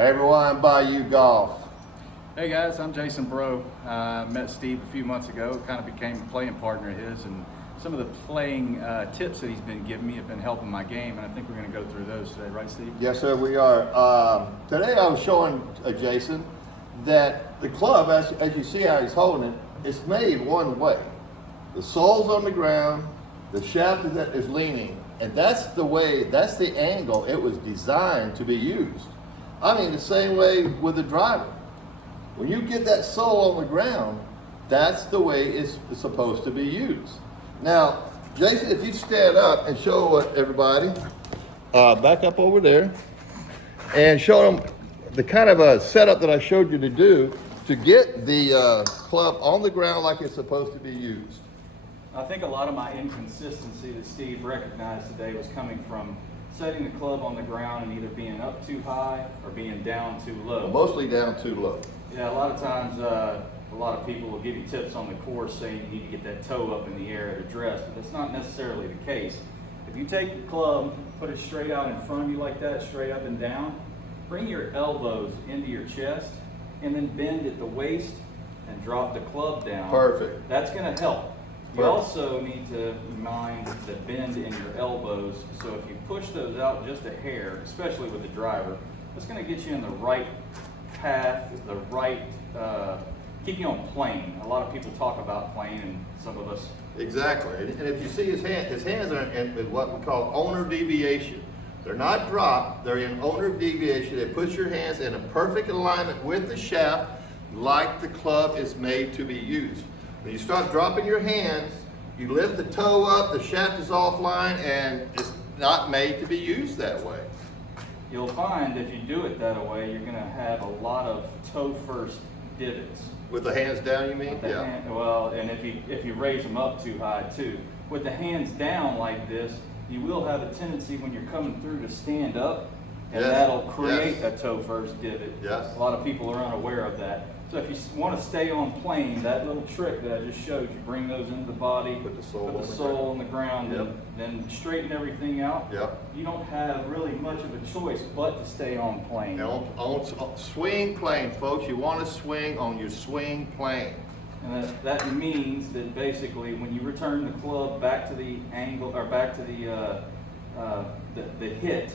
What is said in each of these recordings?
Hey everyone, Bayou Golf. Hey guys, I'm Jason Bro. Met Steve a few months ago, kind of became a playing partner of his, and some of the playing tips that he's been giving me have been helping my game, and I think we're going to go through those today, right Steve? Yes sir, we are. Today I was showing Jason that the club, as you see how he's holding it, it's made one way. The sole's on the ground, the shaft is leaning, and that's the way, that's the angle it was designed to be used. I mean, the same way with the driver. When you get that sole on the ground, that's the way it's supposed to be used. Now, Jason, if you stand up and show everybody, back up over there, and show them the kind of a setup that I showed you to do to get the club on the ground like it's supposed to be used. I think a lot of my inconsistency that Steve recognized today was coming from setting the club on the ground and either being up too high or being down too low. Mostly down too low. Yeah, a lot of times a lot of people will give you tips on the course saying you need to get that toe up in the air at address, but that's not necessarily the case. If you take your club, put it straight out in front of you like that, straight up and down, bring your elbows into your chest and then bend at the waist and drop the club down. Perfect. That's going to help. You also need to mind the bend in your elbows, so if you push those out just a hair, especially with the driver, it's going to get you in the right path, the right, keep you on plane. A lot of people talk about plane, and some of us. Exactly, and if you see his hands are in what we call owner deviation. They're not dropped, they're in owner deviation. It puts your hands in a perfect alignment with the shaft like the club is made to be used. When you start dropping your hands, you lift the toe up, the shaft is offline, and it's not made to be used that way. You'll find if you do it that way, you're going to have a lot of toe first divots. With the hands down, you mean? Yeah. Well, and if you raise them up too high too. With the hands down like this, you will have a tendency when you're coming through to stand up, and that'll create a toe first divot. Yes. A lot of people are unaware of that. So if you want to stay on plane, that little trick that I just showed you, bring those into the body, put the sole on the ground, then straighten everything out. You don't have really much of a choice but to stay on plane. On swing plane, folks. You want to swing on your swing plane. And that means that basically when you return the club back to the angle, or back to the hit,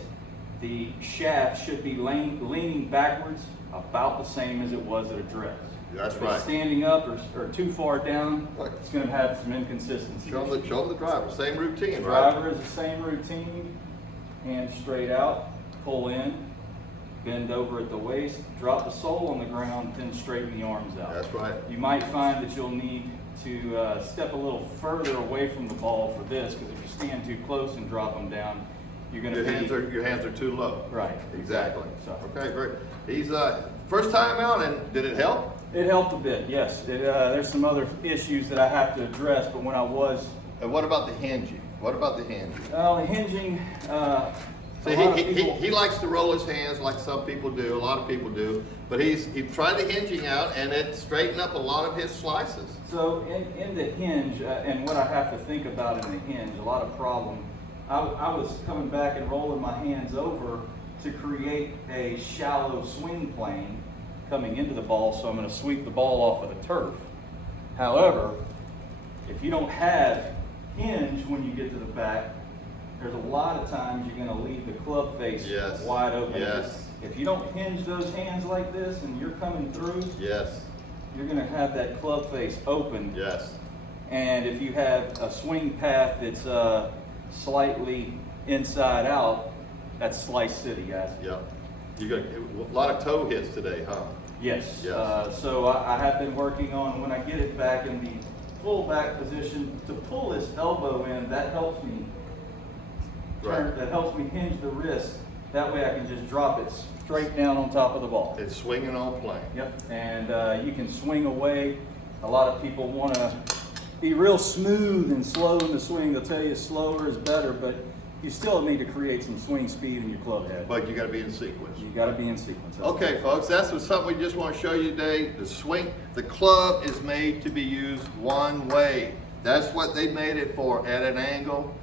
the shaft should be leaning backwards about the same as it was at address. That's if right. It's standing up or too far down, it's going to have some inconsistency. Show them the driver. Same routine, Driver is the same routine. Hands straight out, pull in, bend over at the waist, drop the sole on the ground, then straighten the arms out. That's right. You might find that you'll need to step a little further away from the ball for this, because if you stand too close and drop them down, you're going to your hands are too low. Right. Exactly. So. Okay, great. He's first time out, and did it help? It helped a bit, yes. There's some other issues that I have to address, but when I was. And what about the hinging? What about the hinging? The hinging. He likes to roll his hands like some people do. A lot of people do, but he tried the hinging out, and it straightened up a lot of his slices. So in the hinge, and what I have to think about in the hinge, a lot of problem. I was coming back and rolling my hands over to create a shallow swing plane coming into the ball, so I'm going to sweep the ball off of the turf. However, if you don't have hinge when you get to the back, there's a lot of times you're going to leave the club face wide open. Yes. If you don't hinge those hands like this and you're coming through, you're going to have that club face open. Yes. And if you have a swing path that's slightly inside out, that's slice city, guys. Yep. You got a lot of toe hits today, huh? Yes. So I have been working on, when I get it back in the full back position, to pull this elbow in. That helps me that helps me hinge the wrist. That way I can just drop it straight down on top of the ball. It's swinging on plane. Yep. And you can swing away. A lot of people want to be real smooth and slow in the swing. They'll tell you slower is better, but you still need to create some swing speed in your club head. But you got to be in sequence. You got to be in sequence. Okay, folks, that's something we just want to show you today. The club is made to be used one way. That's what they made it for, at an angle.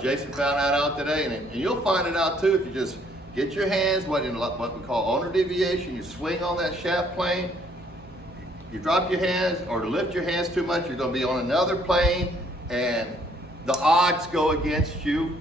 Jason found that out today, and you'll find it out too if you just get your hands, what we call owner deviation, you swing on that shaft plane, you drop your hands or lift your hands too much, you're going to be on another plane, and the odds go against you.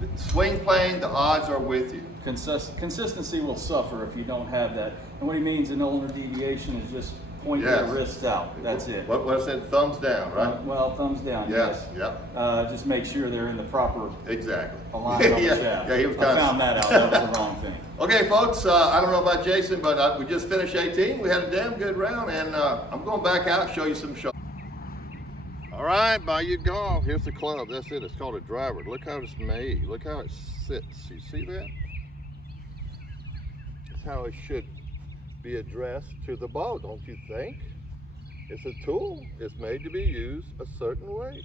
The swing plane, the odds are with you. Consistency will suffer if you don't have that. And what he means in owner deviation is just point your wrists out. That's it. What I said, thumbs down, right? Well, thumbs down. Yes. Yep. Just make sure they're in the proper Exactly. alignment on the shaft. Yeah, he was I found that out. That was the wrong thing. Okay, folks. I don't know about Jason, but we just finished 18. We had a damn good round, and I'm going back out and show you some shots. All right, Bayou Golf. Here's the club. That's it. It's called a driver. Look how it's made. Look how it sits. You see that? That's how it should be addressed to the ball, don't you think? It's a tool. It's made to be used a certain way.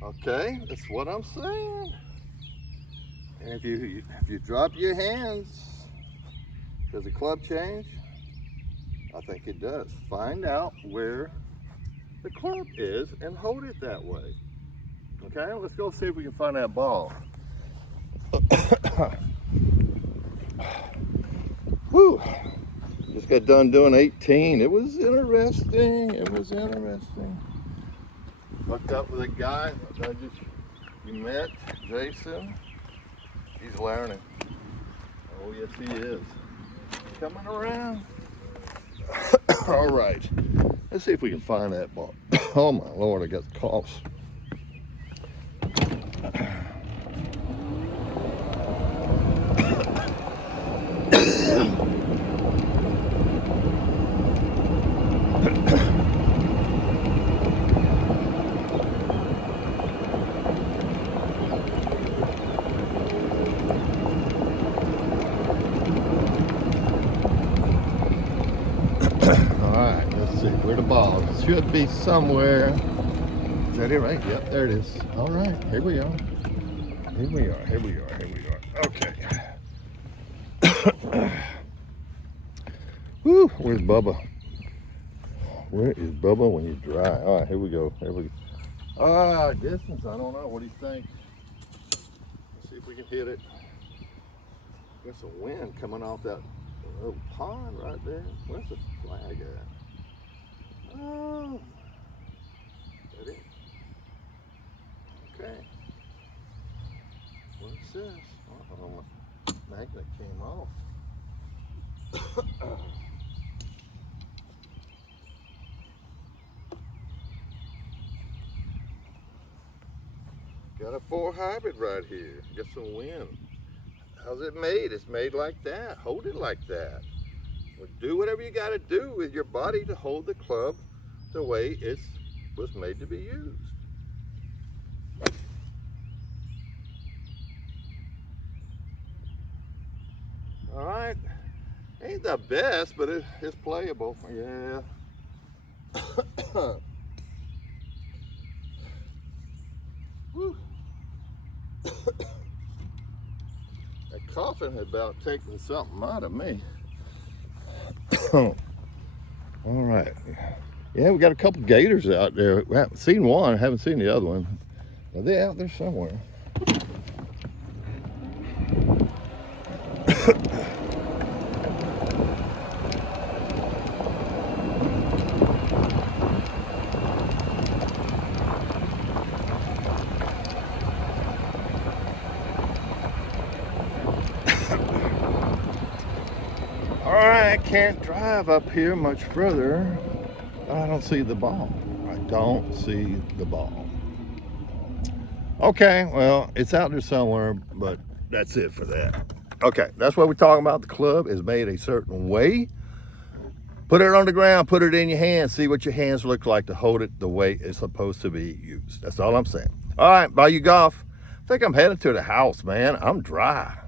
Okay, that's what I'm saying. And if you drop your hands, does the club change? I think it does. Find out where the club is and hold it that way. Okay, let's go see if we can find that ball. Whew. Just got done doing 18. It was interesting. It was interesting. Hooked up with a guy that we met, Jason. He's learning. Oh yes, he is. Coming around. All right. Let's see if we can find that ball. Oh my Lord, I got the coughs. Where the ball should be somewhere. Is that it right? Yep, there it is. All right, here we are. Here we are, here we are, here we are. Okay. Woo, where's Bubba? Where is Bubba when you dry? All right, here we go, here we go. Distance, I don't know, what do you think? Let's see if we can hit it. There's some wind coming off that little pond right there. Where's the flag at? Oh, that it? Okay. What's this? Uh-oh, my magnet came off. Got a 4 hybrid right here. Got some wind. How's it made? It's made like that. Hold it like that. Do whatever you got to do with your body to hold the club the way it was made to be used. All right, ain't the best, but it's playable. Yeah. Whew. That coughing had about taken something out of me. All right. Yeah, we got a couple gators out there. We haven't seen one, haven't seen the other one. Are they out there somewhere? All right, I can't drive up here much further. I don't see the ball. I don't see the ball. Okay, well, it's out there somewhere, but that's it for that. Okay, that's what we're talking about. The club is made a certain way. Put it on the ground, put it in your hands, see what your hands look like to hold it the way it's supposed to be used. That's all I'm saying. All right, Bayou Golf. I think I'm headed to the house, man. I'm dry.